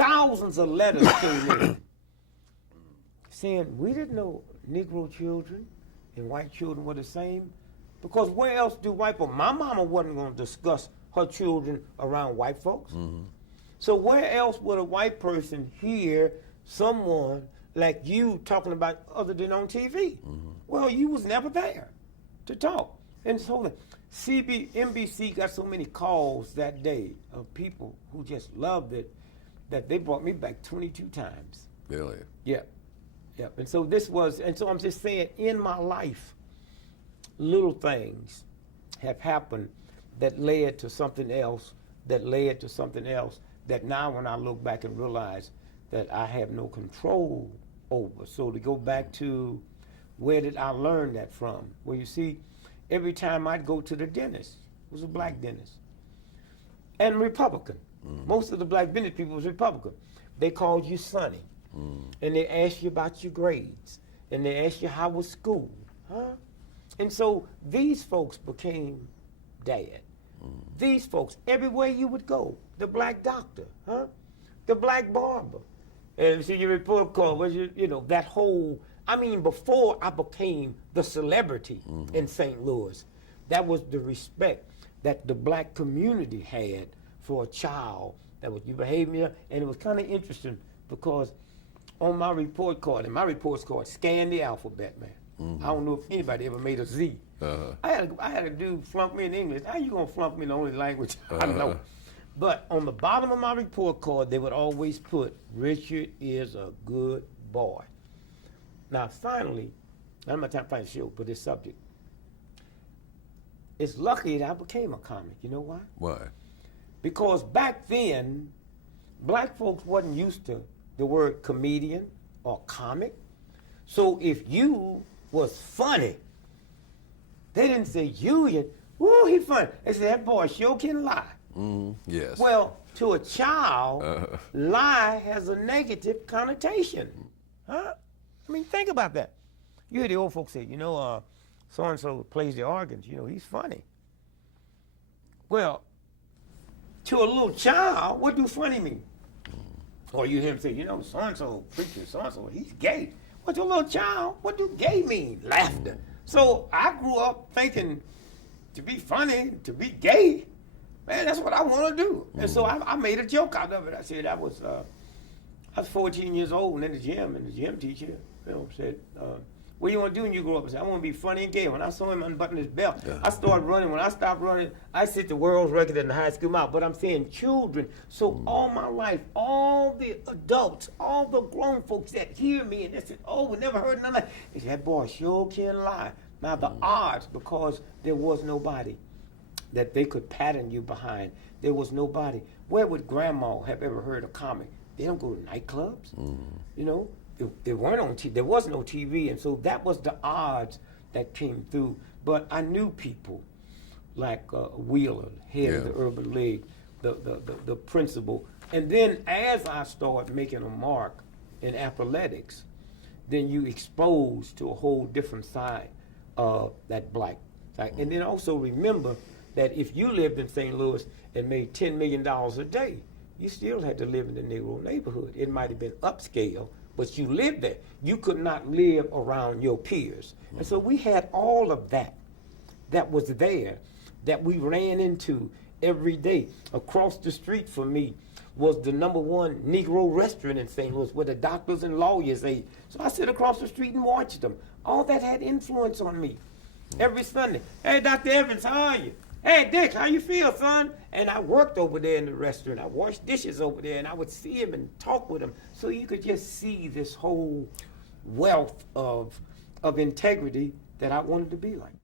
thousands of letters came in saying we didn't know Negro children and white children were the same, because where else do white folks? My mama wasn't going to discuss her children around white folks. So where else would a white person hear someone like you talking about other than on TV? Well, you was never there to talk. And so NBC got so many calls that day of people who just loved it that they brought me back 22 times. Really? Yeah. Yeah. And so I'm just saying, in my life, little things have happened that led to something else, that now when I look back and realize that I have no control over. So to go back to where did I learn that from? Well, you see, every time I'd go to the dentist, it was a black dentist, and Republican. Most of the black dentist people was Republican. They called you Sonny, and they asked you about your grades, and they asked you how was school, huh? And so these folks became dad. These folks, everywhere you would go, the black doctor, huh? The black barber. And see your report card was, that whole, before I became the celebrity in St. Louis, that was the respect that the black community had for a child that was your behavior. And it was kind of interesting because on my report card, and my report card scanned the alphabet, man. I don't know if anybody ever made a Z. I had a dude flunk me in English. How you gonna flunk me in the only language I know? But on the bottom of my report card, they would always put, Richard is a good boy. Now, finally, I'm not trying to find a show for this subject. It's lucky that I became a comic. You know why? Why? Because back then, black folks wasn't used to the word comedian or comic. So if you was funny, they didn't say you, woo, he funny. They said, that boy sure can lie. Yes. Well, to a child, lie has a negative connotation. Huh? Think about that. You hear the old folks say, so-and-so plays the organs, he's funny. Well, to a little child, what do funny mean? Or you hear him say, so-and-so preacher, so-and-so, he's gay. Well, to a little child, what do gay mean? Laughter. So I grew up thinking to be funny, to be gay, man, that's what I want to do. And so I made a joke out of it. I said I was 14 years old and in the gym teacher, said, what do you want to do when you grow up? I said, I want to be funny and gay. When I saw him unbutton his belt, I started running. When I stopped running, I set the world's record in the high school mile. But I'm saying children. So all my life, all the adults, all the grown folks that hear me and they said, oh, we never heard nothing. They said, that boy sure can lie. Now the odds, because there was nobody that they could pattern you behind. There was nobody. Where would grandma have ever heard a comic? They don't go to nightclubs, They weren't on TV. There was no TV, and so that was the odds that came through. But I knew people like Wheeler, head of the Urban League, the principal. And then as I started making a mark in athletics, then you exposed to a whole different side of that black side. And then also remember that if you lived in St. Louis and made $10 million a day, you still had to live in the Negro neighborhood. It might have been upscale, but you lived there. You could not live around your peers. And so we had all of that was there, that we ran into every day. Across the street from me was the #1 Negro restaurant in St. Louis where the doctors and lawyers ate. So I sit across the street and watched them. All that had influence on me. Every Sunday, hey, Dr. Evans, how are you? Hey, Dick, how you feel, son? And I worked over there in the restaurant. I washed dishes over there, and I would see him and talk with him. So you could just see this whole wealth of integrity that I wanted to be like.